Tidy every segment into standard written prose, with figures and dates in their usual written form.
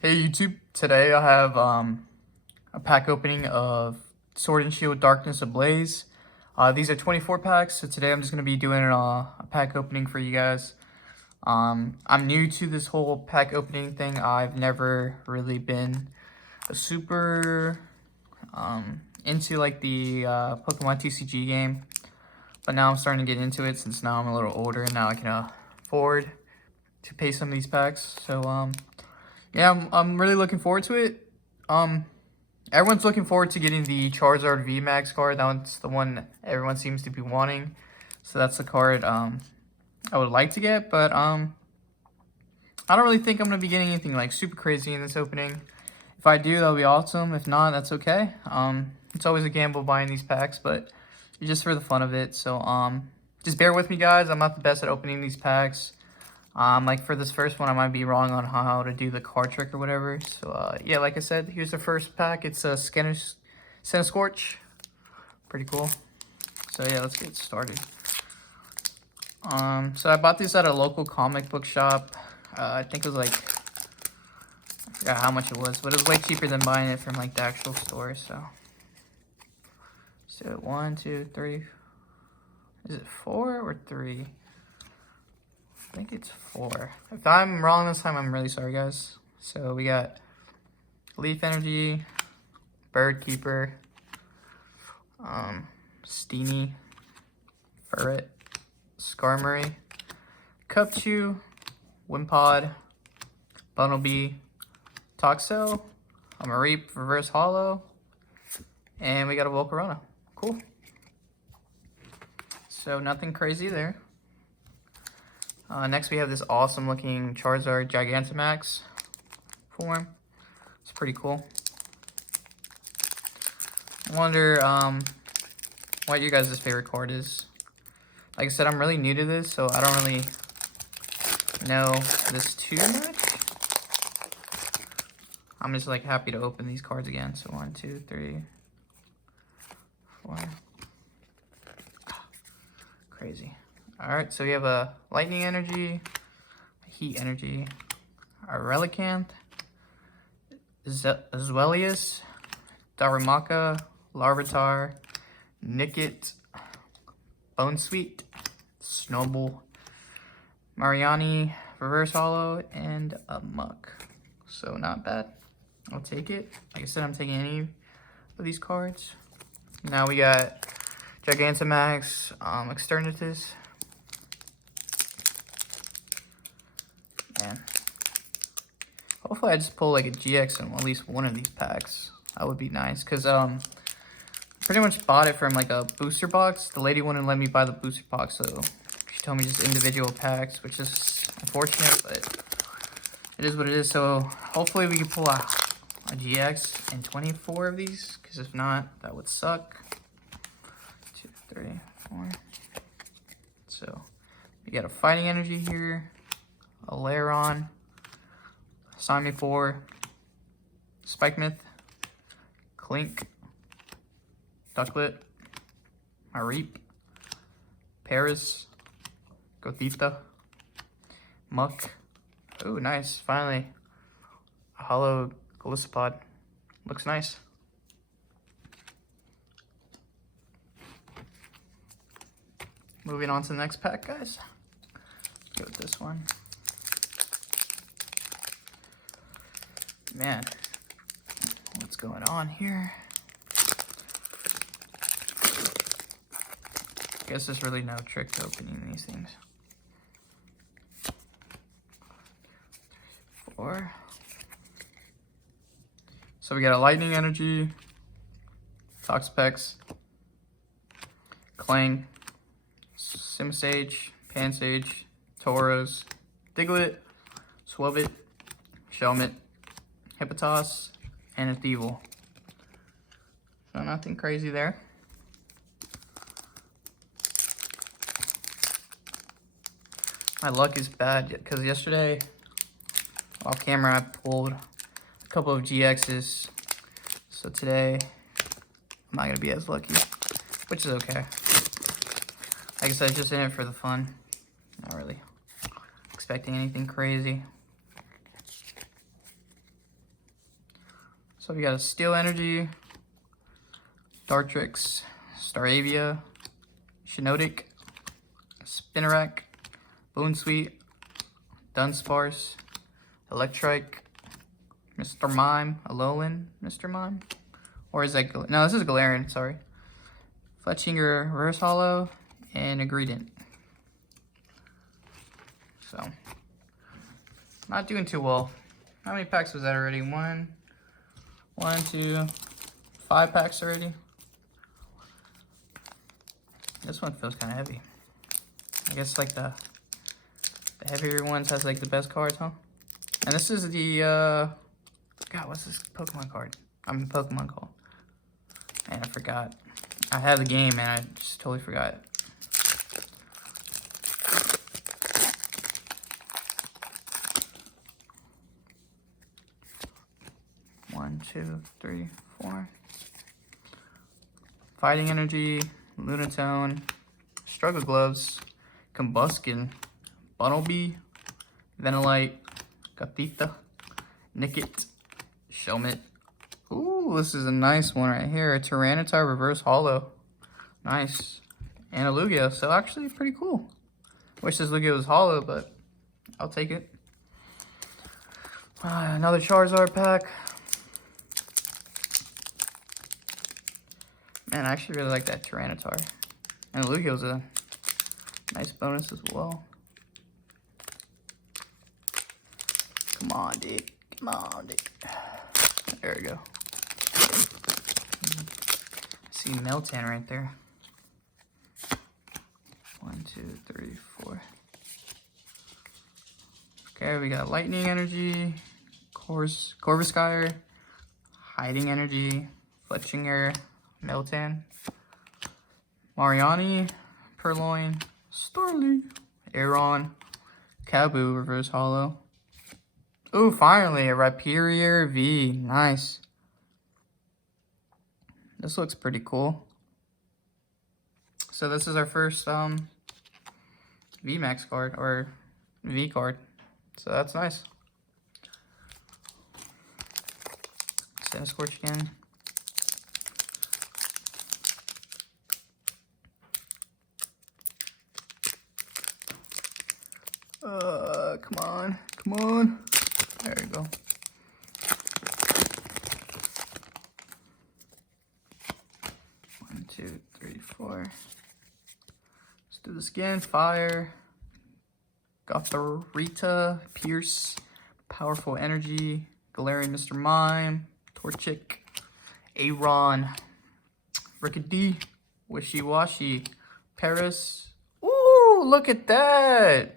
Hey YouTube, today I have a pack opening of Sword and Shield Darkness Ablaze. These are 24 packs, so today I'm just going to be doing a pack opening for you guys. I'm new to this whole pack opening thing. I've never really been a super into like the Pokemon TCG game, but now I'm starting to get into it since now I'm a little older and now I can afford to pay some of these packs. So yeah, I'm really looking forward to it. Everyone's looking forward to getting the Charizard VMAX card. That's the one everyone seems to be wanting. So that's the card I would like to get, but I don't really think I'm gonna be getting anything like super crazy in this opening. If I do, that'll be awesome. If not, that's okay. It's always a gamble buying these packs, but it's just for the fun of it. So just bear with me, guys. I'm not the best at opening these packs. Like for this first one, I might be wrong on how to do the card trick or whatever. So yeah, like I said, here's the first pack. It's a Scorch. Pretty cool. So yeah, let's get started. So I bought this at a local comic book shop. I think it was like, I forgot how much it was, but it was way cheaper than buying it from like the actual store. So 1, 2, 3. Is it 4 or 3? I think it's 4. If I'm wrong this time, I'm really sorry, guys. So we got Leaf Energy, Bird Keeper, Steenie, Ferret, Skarmory, Cupchew, Wimpod, Bunnelby, Toxel, a Mareep Reverse Hollow, and we got a Volcarona. Cool. So nothing crazy there. Next, we have this awesome looking Charizard Gigantamax form. It's pretty cool. I wonder what your guys' favorite card is. Like I said, I'm really new to this, so I don't really know this too much. I'm just like happy to open these cards again. So 1, 2, 3, 4. Crazy. Alright, so we have a Lightning Energy, a Heat Energy, a Relicanth, Zweilous, Darumaka, Larvitar, Nickit, Bonesweet, Snowball, Mariani, Reverse Hollow, and a Muck. So not bad. I'll take it. Like I said, I'm taking any of these cards. Now we got Gigantamax, Externatus. Man. Hopefully I just pull like a GX in at least one of these packs. That would be nice, because pretty much bought it from like a booster box. The lady wouldn't let me buy the booster box, so she told me just individual packs, which is unfortunate, but it is what it is. So hopefully we can pull a GX in 24 of these, because if not, that would suck. 2, 3, 4. So we got a Fighting Energy here, a Lairon, Simipour, Spikemith, Clink, Ducklet, Mareep, Paris, Gothita, Muck. Oh, nice. Finally, a Hollow Golisopod. Looks nice. Moving on to the next pack, guys. Let's go with this one. Man, what's going on here? I guess there's really no trick to opening these things. 4. So we got a Lightning Energy, Toxapex, Clang, Simisage, Pansage, Tauros, Diglett, Swabit, Shelmet, Hippotas, and a Thievul. So nothing crazy there. My luck is bad because yesterday off camera I pulled a couple of GXs. So today I'm not gonna be as lucky, which is okay. Like I said, just in it for the fun. Not really expecting anything crazy. So we got a Steel Energy, Dartrix, Staravia, Shiinotic, Spinarak, Boonsweet, Dunsparce, Electrike, Mr. Mime, Alolan, Mr. Mime? Or is that, no, this is Galarian, sorry. Fletchinger, Reverse Hollow, and a Greedent. So, not doing too well. How many packs was that already? One, two, 5 packs already. This one feels kind of heavy. I guess like the heavier ones has like the best cards, huh? And this is the, God, what's this Pokemon card? Pokemon call. Man, I forgot. I had the game, man. I just totally forgot. One, two, three, 4. Fighting Energy, Lunatone, Struggle Gloves, Combuskin, Bunnelby, Venilite, Gatita, Nickit, Shelmet. Ooh, this is a nice one right here. A Tyranitar Reverse Hollow. Nice. And a Lugia, so actually pretty cool. Wish this Lugia was hollow, but I'll take it. Another Charizard pack. Man, I actually really like that Tyranitar. And the Lugia was a nice bonus as well. Come on, Dick. Come on, Dick. There we go. See Meltan right there. 1, 2, 3, 4. Okay, we got Lightning Energy, Corvisquire, Hiding Energy, Fletchinger, Meltan, Mariani, Purloin, Starly, Aeron, Kabu, Reverse Hollow. Ooh, finally, a Rhyperior V. Nice. This looks pretty cool. So this is our first VMAX card, or V card. So that's nice. Scorch again. Come on, come on. There we go. One, two, three, 4. Let's do this again. Fire, Gothorita, Pierce, Powerful Energy, Galarian Mr. Mime, Torchic, Aeron, Rickety, Wishy Washy, Paris. Ooh, look at that!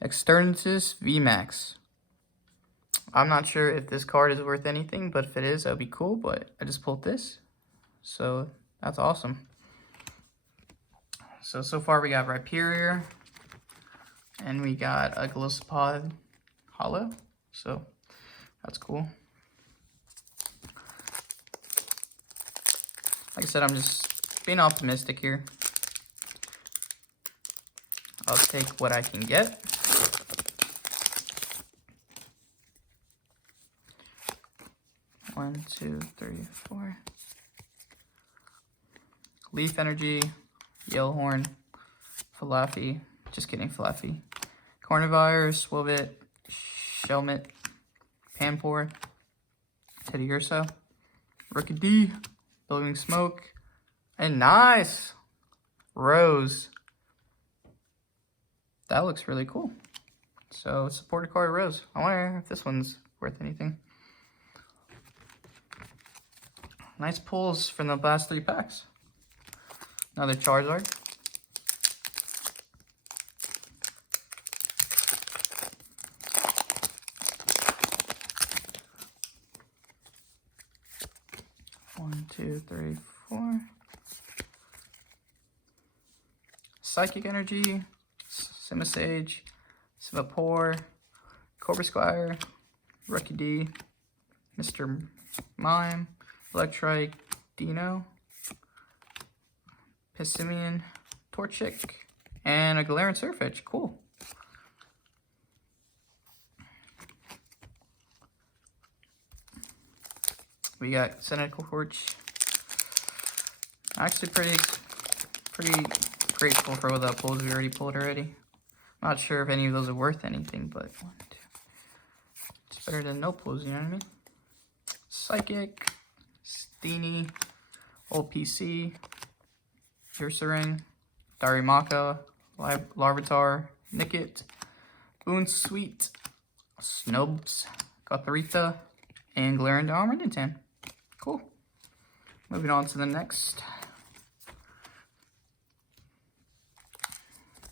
Externatus VMAX. I'm not sure if this card is worth anything, but if it is, that would be cool. But I just pulled this, so that's awesome. So far we got Rhyperior, and we got a Gliscod Hollow, so that's cool. Like I said, I'm just being optimistic here. I'll take what I can get. One, two, three, 4. Leaf Energy, Yellowhorn, Falafi, just kidding, Falafi, Cornivire, Swilbit, Shelmet, Panpour, Teddiursa, Rookidee, Building Smoke, and nice! Rose. That looks really cool. So, supported card Rose. I wonder if this one's worth anything. Nice pulls from the last 3 packs. Another Charizard. One, two, three, 4. Psychic Energy, Simisage, Sivapore, Corvisquire, Rookidee, Mr. Mime, Electrike, Dino, Pissimian, Torchic, and a Galarian Surfetch. Cool. We got Cynical Torch. Actually pretty grateful for all the pulls we already pulled already. Not sure if any of those are worth anything, but it's better than no pulls, you know what I mean? Psychic, Steenie, Old PC, Ursaring, Darimaka, Larvitar, Nickit, Boonsweet, Snubs, Gothorita, and Glaring Armanitan. Cool. Moving on to the next.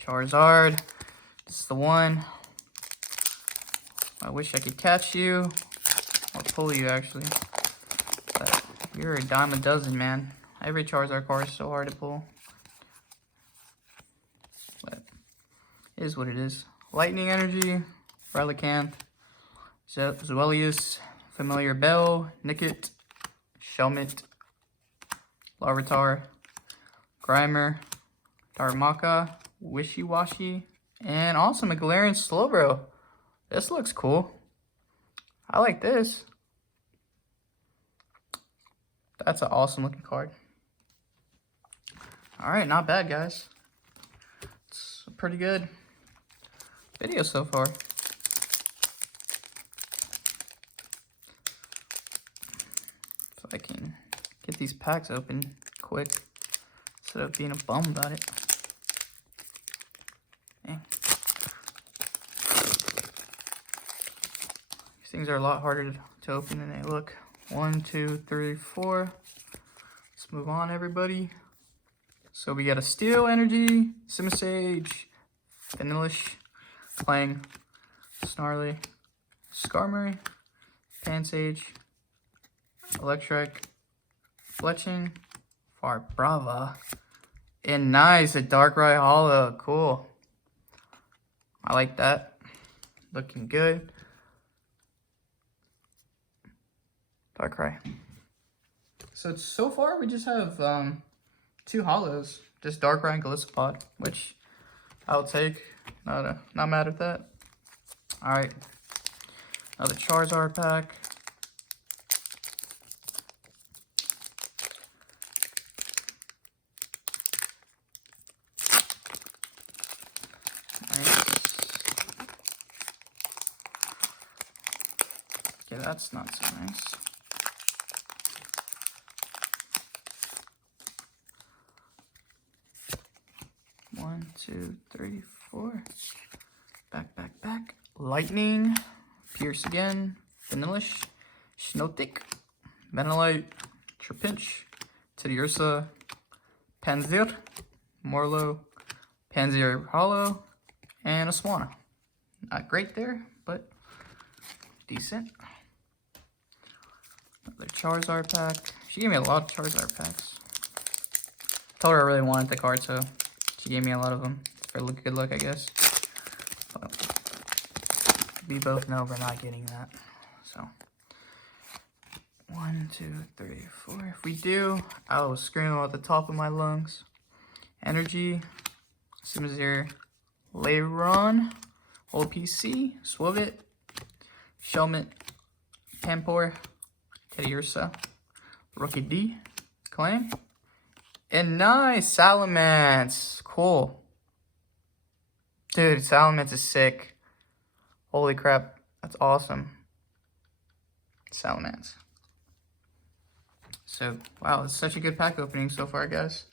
Charizard. This is the one. I wish I could catch you. Or pull you, actually. But you're a dime a dozen, man. Every Charizard card is so hard to pull. But it is what it is. Lightning Energy, Relicanth, Zwellius, Familiar Bell, Nickit, Shelmet, Larvitar, Grimer, Darumaka, Wishy Washy, and awesome, a Galarian Slowbro. This looks cool. I like this. That's an awesome looking card. Alright, not bad, guys. It's a pretty good video so far. If I can get these packs open quick instead of being a bum about it. Dang. These things are a lot harder to open than they look. 1, 2, 3, 4. Let's move on, everybody. So we got a Steel Energy, Simisage, Vanillish, Clang, Snarly, Skarmory, Pansage, Electric, Fletching, Farbrava, and nice, a Darkrai Hollow. Cool. I like that. Looking good. Darkrai. So far we just have 2 hollows, just Darkrai and Golisopod, which I'll take. Not mad at that. All right, another Charizard pack. Nice. Okay, that's not so nice. One, two, three, 4. Back. Lightning. Pierce again. Vanillish. Snotik. Venilite. Trapinch. Teddiursa. Panzer. Morlo. Panzer Hollow. And a Swanna. Not great there, but decent. Another Charizard pack. She gave me a lot of Charizard packs. Told her I really wanted the card, so she gave me a lot of them for good luck, I guess. But we both know we're not getting that. So 1, 2, 3, 4. If we do, I will scream at the top of my lungs. Energy, Simisear, Leiron, Old PC, Swivit, Shelmet, Pampor, Teddiursa, Rookie D, Clang, and nice, Salamence. Cool. Dude, Salamence is sick. Holy crap, that's awesome. Salamence. So, wow, it's such a good pack opening so far, guys.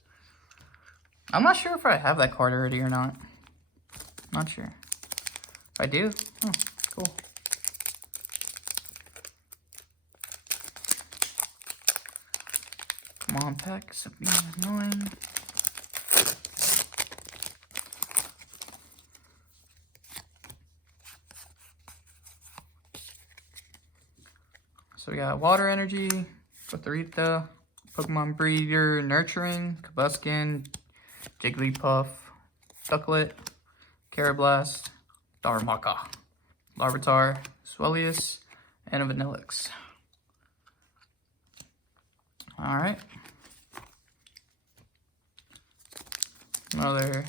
I'm not sure if I have that card already or not. Not sure. If I do, oh, cool. Come on, pack, stop being annoying. So we got Water Energy, Gothorita, Pokemon Breeder, Nurturing, Kabuskin, Jigglypuff, Ducklet, Carablast, Darumaka, Larvitar, Swellius, and a Vanillix. Alright. Another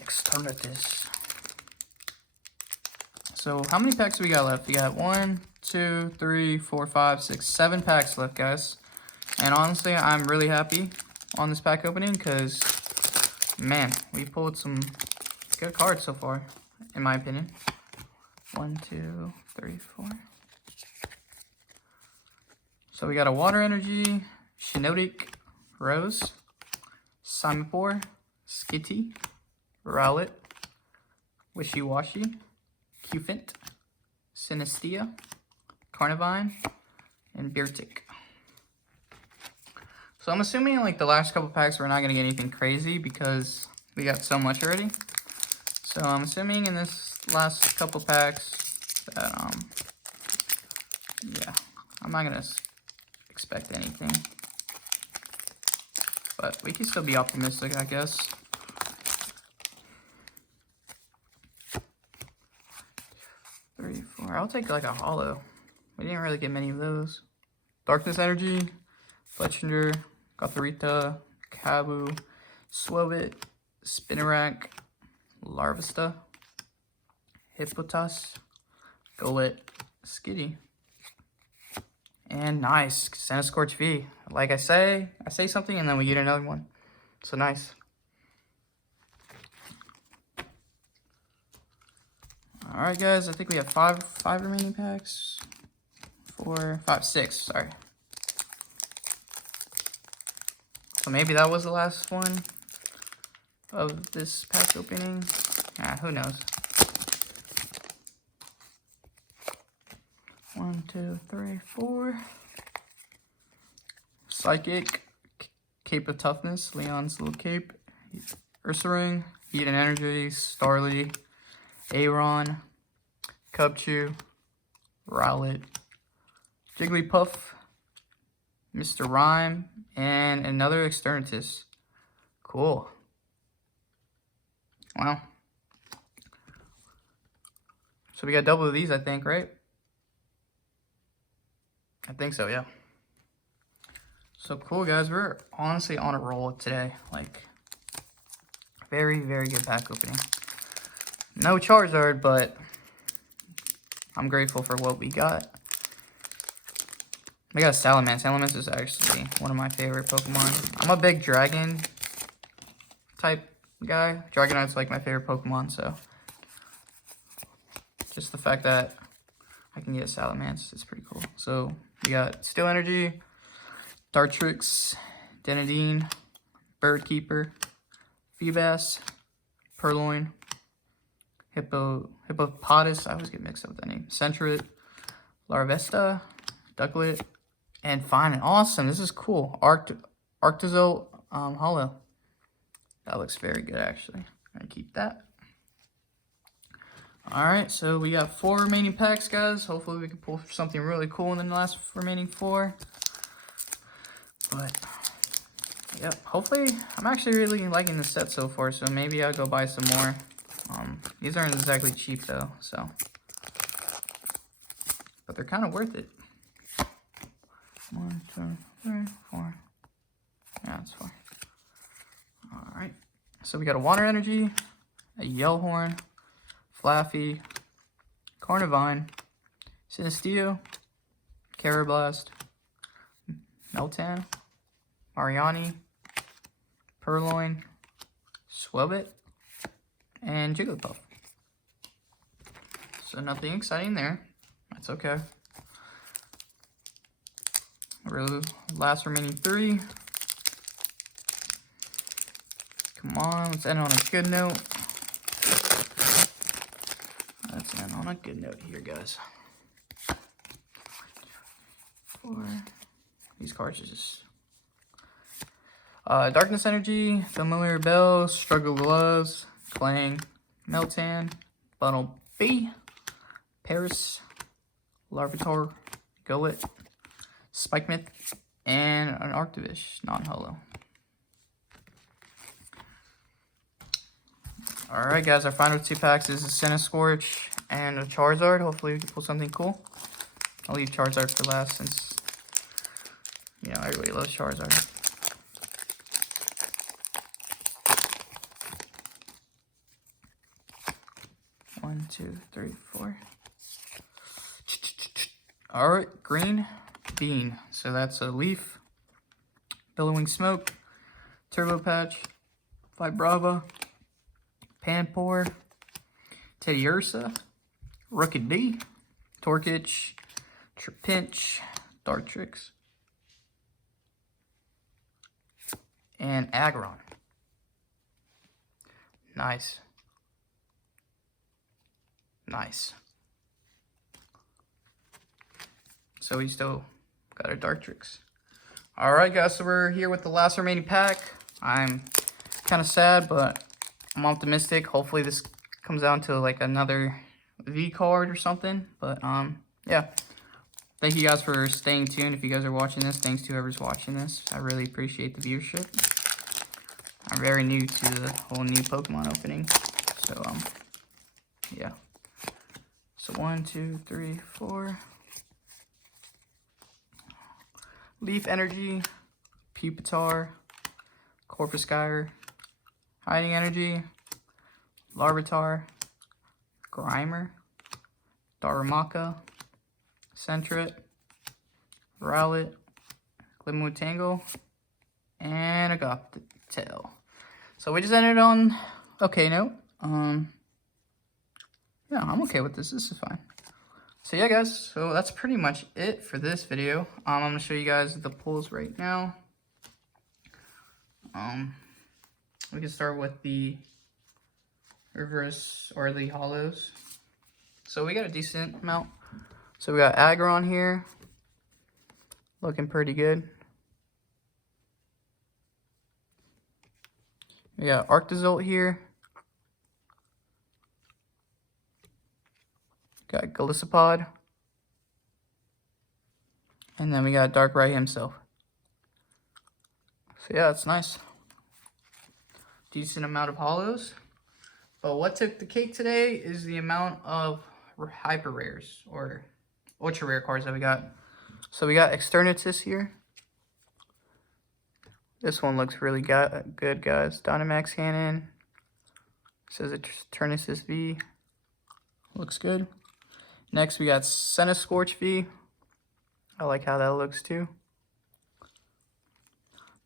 Externatus. So how many packs do we got left? We got 1, 2, 3, 4, 5, 6, 7 packs left, guys. And honestly, I'm really happy on this pack opening because, man, we pulled some good cards so far, in my opinion. 1, 2, 3, 4. So we got a Water Energy, Shiinotic, Rose, Simipour, Skitty, Rowlet, Wishy-Washy, Cufant, Sinistea, Carnivine, and Beartic. So I'm assuming like the last couple packs we're not going to get anything crazy because we got so much already. So I'm assuming in this last couple packs that, yeah, I'm not going to expect anything. But we can still be optimistic, I guess. Three, four. I'll take like a holo. We didn't really get many of those. Darkness Energy, Fletchinder, Gothorita, Kabu, Swobit, Spinarak, Larvesta, Hippotas, Golett, Skitty. And nice, Centiskorch V. Like I say something and then we get another one. So nice. Alright guys, I think we have five remaining packs. 4, 5, 6, sorry. So maybe that was the last one of this pack opening. Who knows. 1, 2, 3, 4. Psychic, Cape of Toughness, Leon's little cape. Ursaring, Heat and Energy, Starly, Aeron, Cubchoo, Rowlet, Jigglypuff, Mr. Rhyme, and another Externatus. Cool. Wow. So we got double of these, I think, right? I think so, yeah. So cool, guys. We're honestly on a roll today. Like, very, very good pack opening. No Charizard, but I'm grateful for what we got. We got Salamence. Salamence is actually one of my favorite Pokemon. I'm a big dragon type guy. Dragonite's like my favorite Pokemon, so just the fact that I can get Salamence is pretty cool. So we got Steel Energy, Dartrix, Denadine, Birdkeeper, Feebas, Purloin, Hippopotas, I always get mixed up with that name, Sentret, Larvesta, Ducklet, and fine and awesome. This is cool. Arctozolt Holo. That looks very good, actually. I'm gonna keep that. Alright, so we got 4 remaining packs, guys. Hopefully we can pull something really cool in the last remaining 4. But, yep, hopefully, I'm actually really liking the set so far, so maybe I'll go buy some more. These aren't exactly cheap, though, so. But they're kind of worth it. 1, 2, 3, 4. Yeah, that's fine. Alright, so we got a Water Energy, a Yellhorn, Flaffy, Carnivine, Sinisteo, Carablast, Meltan, Mariani, Purloin, Swobit, and Jigglypuff. So nothing exciting there. That's okay. Last remaining 3. Come on, let's end on a good note. Let's end on a good note here, guys. 4. These cards are just... Darkness Energy, Familiar Bell, Struggle Gloves, Clang, Meltan, Funnel B, Paris, Larvitar, Golett, Spikemuth, and an Arctovish, non-holo. Alright guys, our final 2 packs is a Centiskorch and a Charizard. Hopefully we can pull something cool. I'll leave Charizard for last since, you know, everybody loves Charizard. One, 2, 3, 4. All right, green bean. So that's a leaf, billowing smoke, turbo patch, vibrava, panpour, Teddiursa, Rookidee, Torkoch, Trapinch, Dartrix, and Aggron. Nice. Nice. So we still got our Dartrix. Alright guys, so we're here with the last remaining pack. I'm kind of sad, but I'm optimistic. Hopefully this comes down to like another V card or something. But yeah. Thank you guys for staying tuned. If you guys are watching this, thanks to whoever's watching this. I really appreciate the viewership. I'm very new to the whole new Pokemon opening. So yeah. So 1, 2, 3, 4. Leaf Energy, Pupitar, Corpuscular, Hiding Energy, Larvitar, Grimer, Darumaka, Sentret, Rowlet, Glimmawtangle, and Agoptail. So we just ended on okay note. Yeah, I'm okay with this. This is fine. So yeah, guys. So that's pretty much it for this video. I'm gonna show you guys the pulls right now. We can start with the reverse or the hollows. So we got a decent amount. So we got Aggron here, looking pretty good. We got Arctozolt here. Got Golisopod. And then we got Darkrai himself. So yeah, it's nice. Decent amount of hollows. But what took the cake today is the amount of hyper rares or ultra rare cards that we got. So we got Externatus here. This one looks really good, guys. Dynamax Cannon. Says Externatus V. Looks good. Next we got Centiskorch V. I like how that looks too.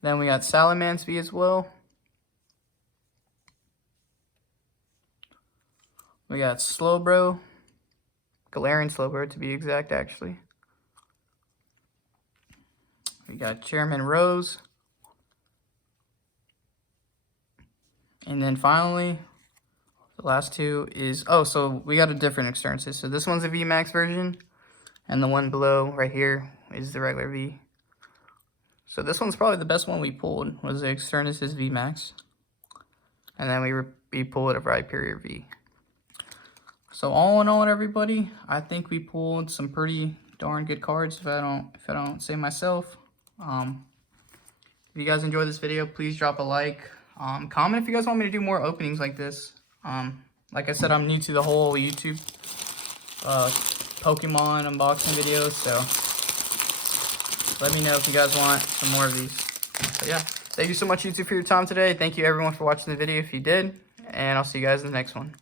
Then we got Salamence V as well. We got Slowbro. Galarian Slowbro to be exact, actually. We got Chairman Rose. And then finally, the last two is, oh, so we got a different Externatus. So this one's a VMAX version, and the one below right here is the regular V. So this one's probably the best one we pulled, was the Externatus VMAX. And then we pulled a Rhyperior V. So all in all, everybody, I think we pulled some pretty darn good cards, if I don't say myself. If you guys enjoyed this video, please drop a like. Comment if you guys want me to do more openings like this. Like I said, I'm new to the whole YouTube Pokemon unboxing videos, so let me know if you guys want some more of these. So yeah, thank you so much, YouTube, for your time today. Thank you everyone for watching the video if you did, and I'll see you guys in the next one.